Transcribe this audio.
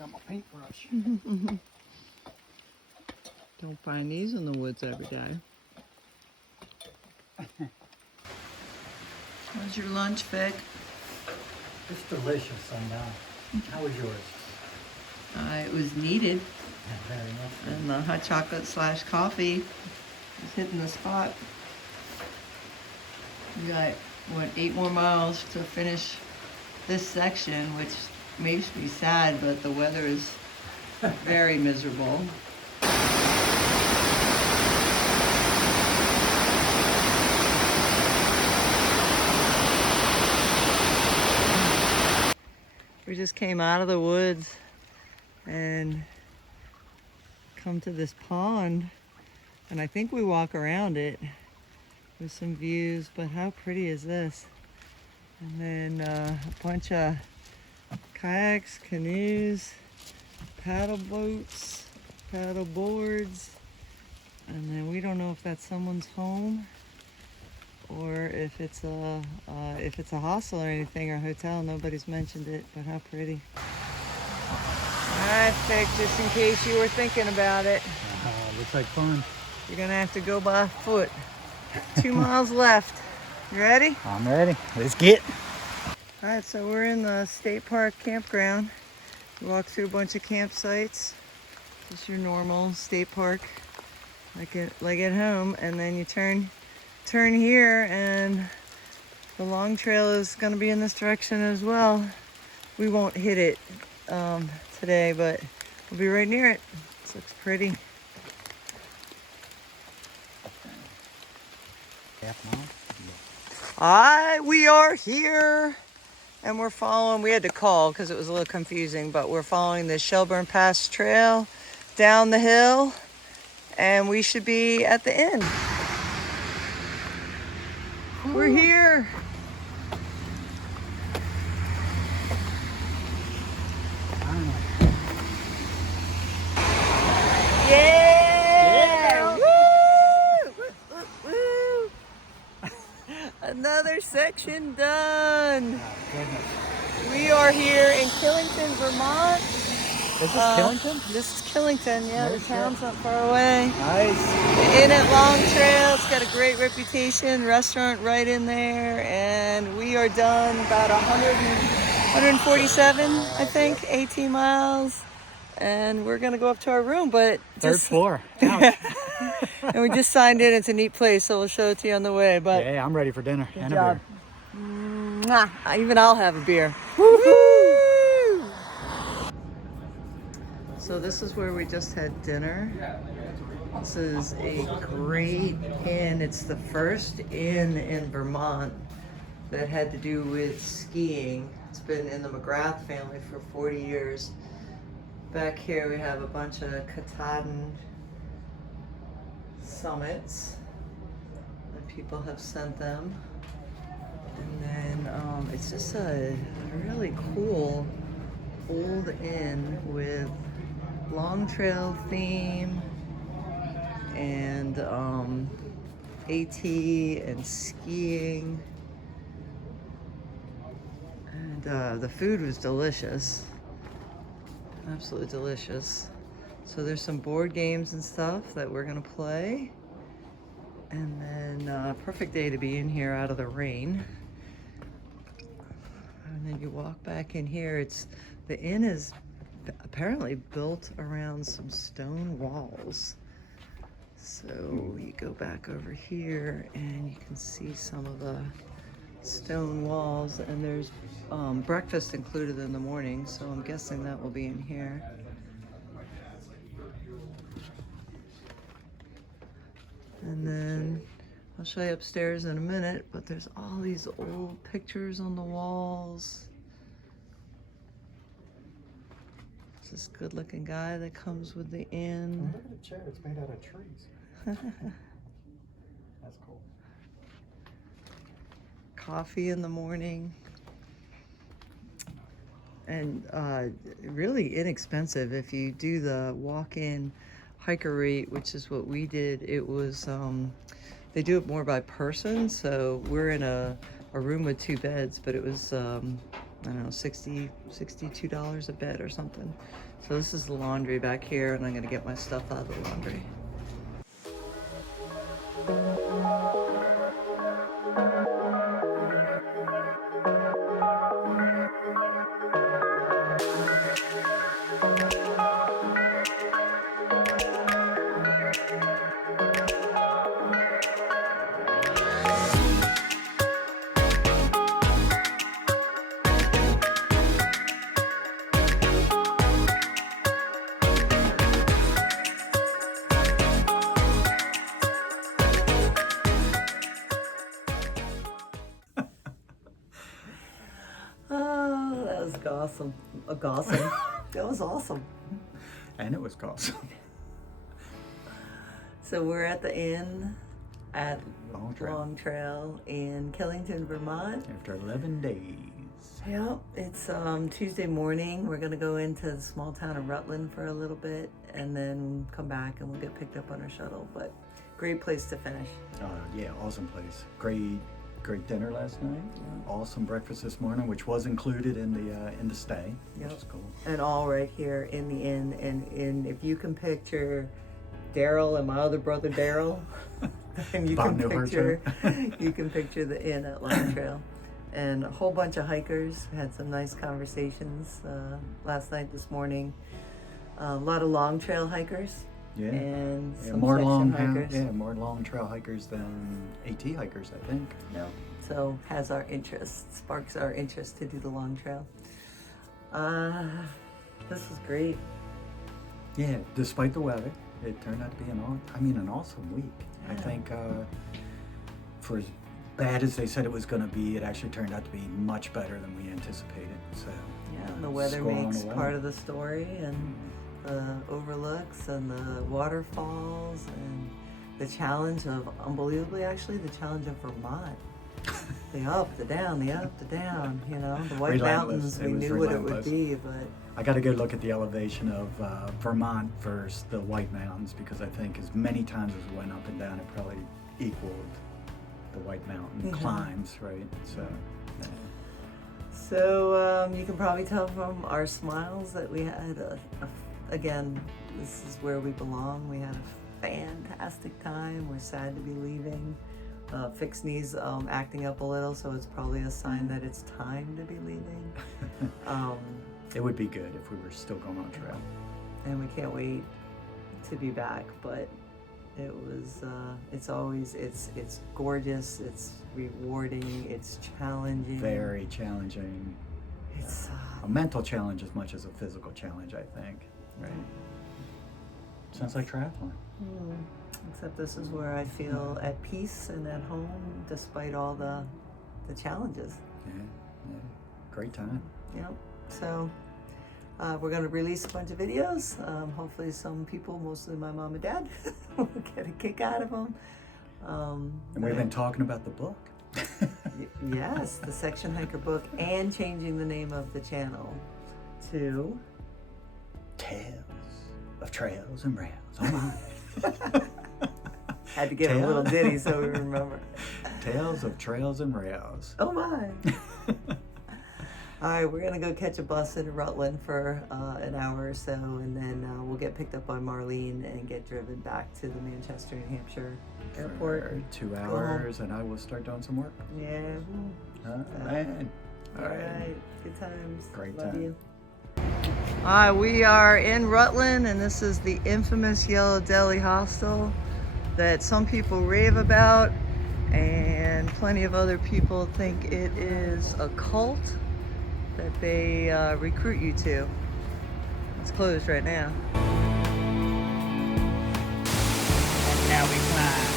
Got my paintbrush. Don't find these in the woods every day. How's your lunch, Vic? It's delicious, sundown. How was yours? It was needed, Yeah, very much. and the hot chocolate / coffee is hitting the spot. We got, what, 8 more miles to finish this section, which makes me sad, but the weather is very miserable. We just came out of the woods and come to this pond, and I think we walk around it with some views, but how pretty is this? And then a bunch of kayaks, canoes, paddle boats, paddle boards, and then we don't know if that's someone's home or if it's a hostel or anything, or hotel. Nobody's mentioned it, but how pretty. I think, just in case you were thinking about it, Looks like fun. you're gonna have to go by foot. 2 miles left. You ready? I'm ready. Let's get. All right, so we're in the state park campground. We walk through a bunch of campsites. Just your normal state park, like at home, and then you turn here, and the long trail is going to be in this direction as well. We won't hit it today, but we'll be right near it. This looks pretty. We are here, and we're following. We had to call because it was a little confusing, but we're following the Shelburne Pass Trail down the hill, and we should be at the end. We're here. Yeah! Woo! Woo, woo, woo. Another section done. We are here in Killington, Vermont. Is this Killington? This is Killington, yeah. No The shit. town's not far away. Nice. The Inn at Long Trail, it's got a great reputation. Restaurant right in there, and we are done about 147, I think, 18 miles. And we're gonna go up to our room, but Third floor. Ouch. and we just signed in. It's a neat place, so we'll show it to you on the way. But Yeah, I'm ready for dinner and job. a beer. Mwah. Even I'll have a beer. Woo-hoo! So this is where we just had dinner. This is a great inn. It's the first inn in Vermont that had to do with skiing. It's been in the McGrath family for 40 years. Back here we have a bunch of Katahdin summits that people have sent them. And then it's just a really cool old inn with long trail theme and AT and skiing. And the food was delicious. Absolutely delicious. So there's some board games and stuff that we're gonna play. And then perfect day to be in here out of the rain. And then you walk back in here. The inn is apparently built around some stone walls. So you go back over here and you can see some of the stone walls, and there's breakfast included in the morning, so I'm guessing that will be in here. And then I'll show you upstairs in a minute, but there's all these old pictures on the walls. It's this good looking guy that comes with the inn. Look at the chair, it's made out of trees. That's cool. Coffee in the morning. And really inexpensive if you do the walk-in hiker rate, which is what we did. It was, they do it more by person, so we're in a room with 2 beds, but it was I don't know, $62 a bed or something. So this is the laundry back here, and I'm gonna get my stuff out of the laundry. Oh, that was awesome. Awesome. That was awesome. And it was awesome. So we're at the inn at Long Trail. in Killington, Vermont. After 11 days. Yep, it's Tuesday morning. We're gonna go into the small town of Rutland for a little bit, and then come back, and we'll get picked up on our shuttle. But great place to finish. Yeah, awesome place. Great dinner last night. Yeah. Awesome breakfast this morning, which was included in the stay, Yep. which is cool. And all right here in the inn, and if you can picture Daryl and my other brother Daryl, and you Bob can Newhart picture the inn at Long Trail. And a whole bunch of hikers. We had some nice conversations last night, this morning. A lot of long trail hikers. Yeah. And Yeah, some more section hikers. more long trail hikers than AT hikers, I think. No. So has our interest, sparks our interest to do the long trail. This is great. Yeah, despite the weather, it turned out to be an awesome week. I Yeah. think for as bad as they said it was going to be, it actually turned out to be much better than we anticipated. So Yeah, and the weather score on makes the part of the story, and the overlooks and the waterfalls and the challenge of, unbelievably actually, the challenge of Vermont. The up, the down, the up, the down, you know, the White Relentless. Mountains, It we was knew what it relentless. would be, but I got a good look at the elevation of Vermont versus the White Mountains, because I think as many times as we went up and down, it probably equaled the White Mountain climbs, right? So, yeah. So you can probably tell from our smiles that we had again, this is where we belong. We had a fantastic time. We're sad to be leaving. Fixed knees acting up a little, so it's probably a sign that it's time to be leaving. It would be good if we were still going on trail. And we can't wait to be back, but it was it's gorgeous, it's rewarding, it's challenging. Very challenging. It's A mental challenge as much as a physical challenge, I think. Right. Sounds like triathlon. except this is where I feel at peace and at home despite all the challenges. Yeah. Great time. Yep. So we're going to release a bunch of videos. Hopefully some people, mostly my mom and dad, will get a kick out of them. And we've been talking about the book. Yes, the Section Hiker book, and changing the name of the channel to Tales of Trails and Rails. Oh my. Had to give a little ditty so we remember. Tales of Trails and Rails. Oh my. All right, we're gonna go catch a bus in Rutland for an hour or so, and then we'll get picked up by Marlene and get driven back to the Manchester, New Hampshire airport. For 2 hours, and I will start doing some work. Yeah. Man. All right. Good times. Great Love time. you. All right, we are in Rutland, and this is the infamous Yellow Deli Hostel that some people rave about, and plenty of other people think it is a cult that they recruit you to. It's closed right now. And now we climb.